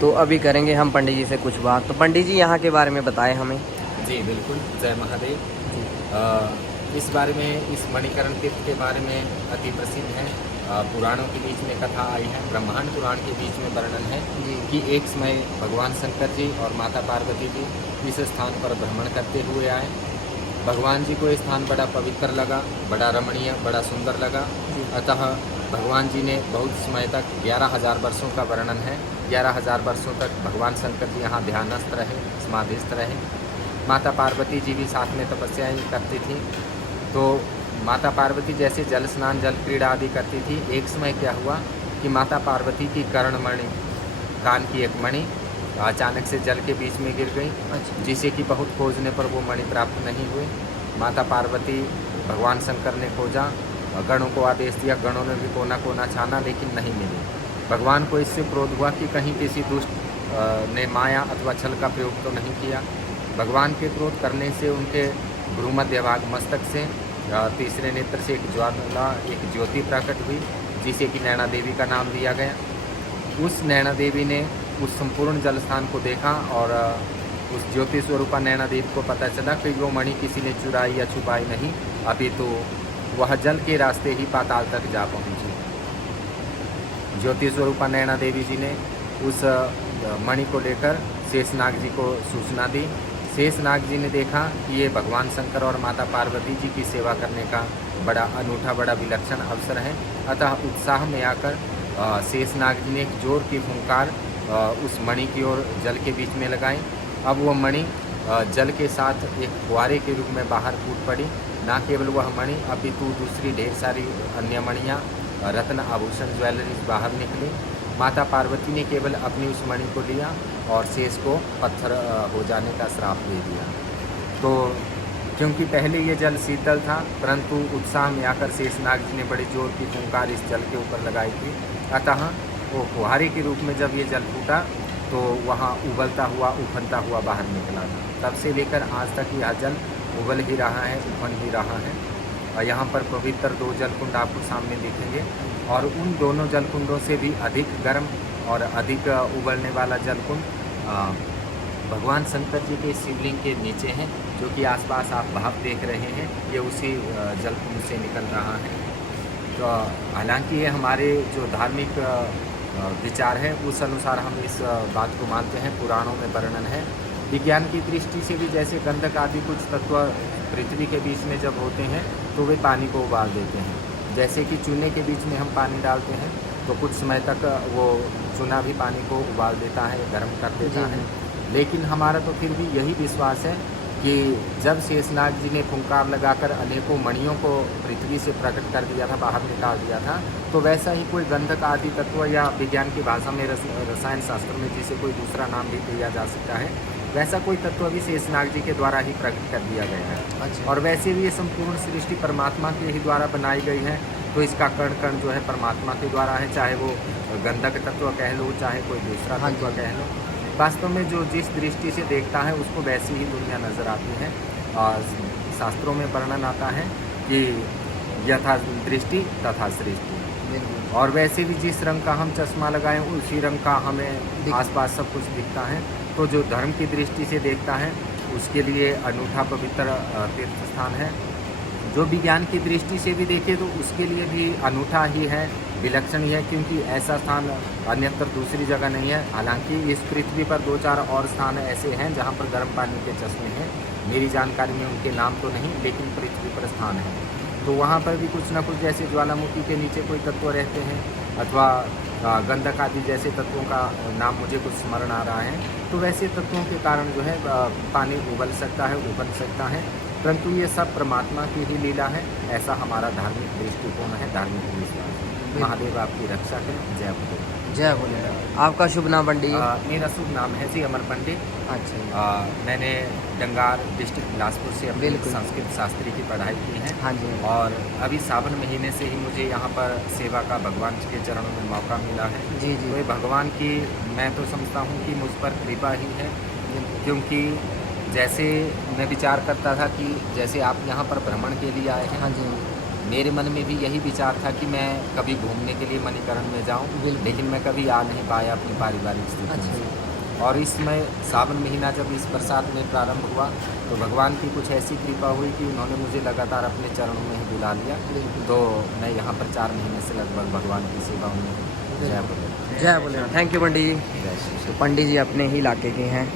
तो अभी करेंगे हम पंडित जी से कुछ बात। तो पंडित जी यहाँ के बारे में बताएं हमें। जी बिल्कुल, जय महादेव। इस बारे में, इस मणिकरण तीर्थ के बारे में अति प्रसिद्ध है। पुराणों के बीच में कथा आई है, ब्रह्मांड पुराण के बीच में वर्णन है कि एक समय भगवान शंकर जी और माता पार्वती जी इस स्थान पर भ्रमण करते हुए आए। भगवान जी को ये स्थान बड़ा पवित्र लगा, बड़ा रमणीय, बड़ा सुंदर लगा। अतः भगवान जी ने बहुत समय तक 11,000 वर्षों का वर्णन है, 11,000 वर्षों तक भगवान शंकर जी यहाँ ध्यानस्थ रहे, समाधिस्थ रहे। माता पार्वती जी भी साथ में तपस्याएं करती थी। तो माता पार्वती जैसे जल स्नान, जल क्रीड़ा आदि करती थी। एक समय क्या हुआ कि माता पार्वती की कर्णमणि, कान की एक मणि अचानक से जल के बीच में गिर गई, जिसे कि बहुत खोजने पर वो मणि प्राप्त नहीं हुई। माता पार्वती, भगवान शंकर ने खोजा, गणों को आदेश दिया, गणों ने भी कोना कोना छाना, लेकिन नहीं मिली। भगवान को इससे क्रोध हुआ कि कहीं किसी दुष्ट ने माया अथवा छल का प्रयोग तो नहीं किया। भगवान के क्रोध करने से उनके भ्रूमध्य भाग मस्तक से तीसरे नेत्र से एक ज्वाला, एक ज्योति प्रकट हुई, जिसे कि नैना देवी का नाम दिया गया। उस नैना देवी ने उस संपूर्ण जल स्थान को देखा और उस ज्योति स्वरूपा नैना देवी को पता चला कि वो मणि किसी ने चुराई या छुपाई नहीं, अभी तो वह जल के रास्ते ही पाताल तक जा पहुंची। ज्योति स्वरूपा नैना देवी जी ने उस मणि को लेकर शेषनाग जी को सूचना दी। शेषनाग जी ने देखा कि ये भगवान शंकर और माता पार्वती जी की सेवा करने का बड़ा अनूठा, बड़ा विलक्षण अवसर है। अतः उत्साह में आकर शेषनाग जी ने एक जोर की फुंकार उस मणि की ओर जल के बीच में लगाई। अब वह मणि जल के साथ एक फुहारे के रूप में बाहर फूट पड़ी। न केवल वह मणि, अपितु दूसरी ढेर सारी अन्य मणियाँ, रत्न, आभूषण, ज्वेलरीज बाहर निकली। माता पार्वती ने केवल अपनी उस मणि को लिया और शेष को पत्थर हो जाने का श्राप दे दिया। तो क्योंकि पहले ये जल शीतल था, परंतु उत्साह में आकर शेषनाग जी ने बड़े जोर की फुंकार इस जल के ऊपर लगाई थी। अतः वो फुहारे के रूप में जब ये जल फूटा तो वहाँ उबलता हुआ, उफनता हुआ बाहर निकला था। तब से लेकर आज तक यह जल उबल ही रहा है, उफन ही रहा है। और यहाँ पर पवित्र 2 जलकुंड आपको सामने दिखेंगे और उन दोनों जलकुंडों से भी अधिक गर्म और अधिक उबलने वाला जलकुंड भगवान शंकर जी के शिवलिंग के नीचे हैं, जो कि आसपास आप भाप देख रहे हैं, ये उसी जलकुंड से निकल रहा है। तो हालांकि ये हमारे जो धार्मिक विचार है उस अनुसार हम इस बात को मानते हैं, पुराणों में वर्णन है। विज्ञान की दृष्टि से भी जैसे गंधक आदि कुछ तत्व पृथ्वी के बीच में जब होते हैं तो वे पानी को उबाल देते हैं। जैसे कि चूने के बीच में हम पानी डालते हैं तो कुछ समय तक वो चूना भी पानी को उबाल देता है, गर्म कर देता है। लेकिन हमारा तो फिर भी यही विश्वास है कि जब शेषनाग जी ने फुंकार लगाकर अनेकों मणियों को पृथ्वी से प्रकट कर दिया था, बाहर निकाल दिया था, तो वैसा ही कोई गंधक आदि तत्व या विज्ञान की भाषा में रसायन शास्त्र में जिसे कोई दूसरा नाम भी दिया जा सकता है, वैसा कोई तत्व भी शेषनाग जी के द्वारा ही प्रकट कर दिया गया है। और वैसे भी ये संपूर्ण सृष्टि परमात्मा के ही द्वारा बनाई गई है, तो इसका कण कण जो है परमात्मा के द्वारा है, चाहे वो गंधक तत्व कह लो, चाहे कोई दूसरा तत्व कह लो। वास्तव में जो जिस दृष्टि से देखता है उसको वैसी ही दुनिया नज़र आती है। और शास्त्रों में वर्णन आता है कि यथा दृष्टि तथा सृष्टि। और वैसे भी जिस रंग का हम चश्मा लगाएं उसी रंग का हमें आसपास सब कुछ दिखता है। तो जो धर्म की दृष्टि से देखता है उसके लिए अनूठा पवित्र तीर्थ स्थान है। जो विज्ञान की दृष्टि से भी देखे तो उसके लिए भी अनूठा ही है, विलक्षण ही है, क्योंकि ऐसा स्थान अन्यत्र दूसरी जगह नहीं है। हालांकि इस पृथ्वी पर 2-4 और स्थान ऐसे हैं जहां पर गर्म पानी के चश्मे हैं। मेरी जानकारी में उनके नाम तो नहीं, लेकिन पृथ्वी पर स्थान है। तो वहाँ पर भी कुछ ना कुछ जैसे ज्वालामुखी के नीचे कोई तत्व रहते हैं अथवा गंधक आदि जैसे तत्वों का नाम मुझे कुछ स्मरण आ रहा है, तो वैसे तत्वों के कारण जो है पानी उबल सकता है, उबल सकता है। परंतु ये सब परमात्मा की ही लीला है, ऐसा हमारा धार्मिक दृष्टिकोण है, धार्मिक विश्वास है। महादेव आपकी रक्षा करें। जय भोलेनाथ। जय भोलेनाथ। आपका शुभ नाम पंडित जी? मेरा शुभ नाम है जी अमर पंडित। अच्छा। मैंने डंगार डिस्ट्रिक्ट बिलासपुर से अपनी संस्कृत शास्त्री की पढ़ाई की है। हाँ जी। और अभी सावन महीने से ही मुझे यहाँ पर सेवा का भगवान के चरणों में मौका मिला है। जी जी। तो ये भगवान की, मैं तो समझता हूँ कि मुझ पर कृपा ही है, क्योंकि जैसे मैं विचार करता था कि जैसे आप यहाँ पर भ्रमण के लिए आए हैं, हाँ जी, मेरे मन में भी यही विचार था कि मैं कभी घूमने के लिए मणिकरण में जाऊं, बिल्कुल। लेकिन मैं कभी आ नहीं पाया अपनी पारिवारिक स्थिति अच्छा से। और इसमें सावन महीना जब इस बरसात में प्रारंभ हुआ तो भगवान की कुछ ऐसी कृपा हुई कि उन्होंने मुझे लगातार अपने चरणों में ही बुला लिया। बिल्कुल। तो मैं यहाँ पर 4 महीने से लगभग भगवान की सेवा में। जय बोले। जय बोले। थैंक यू पंडित जी। जय श्री तो पंडित जी अपने ही इलाके के हैं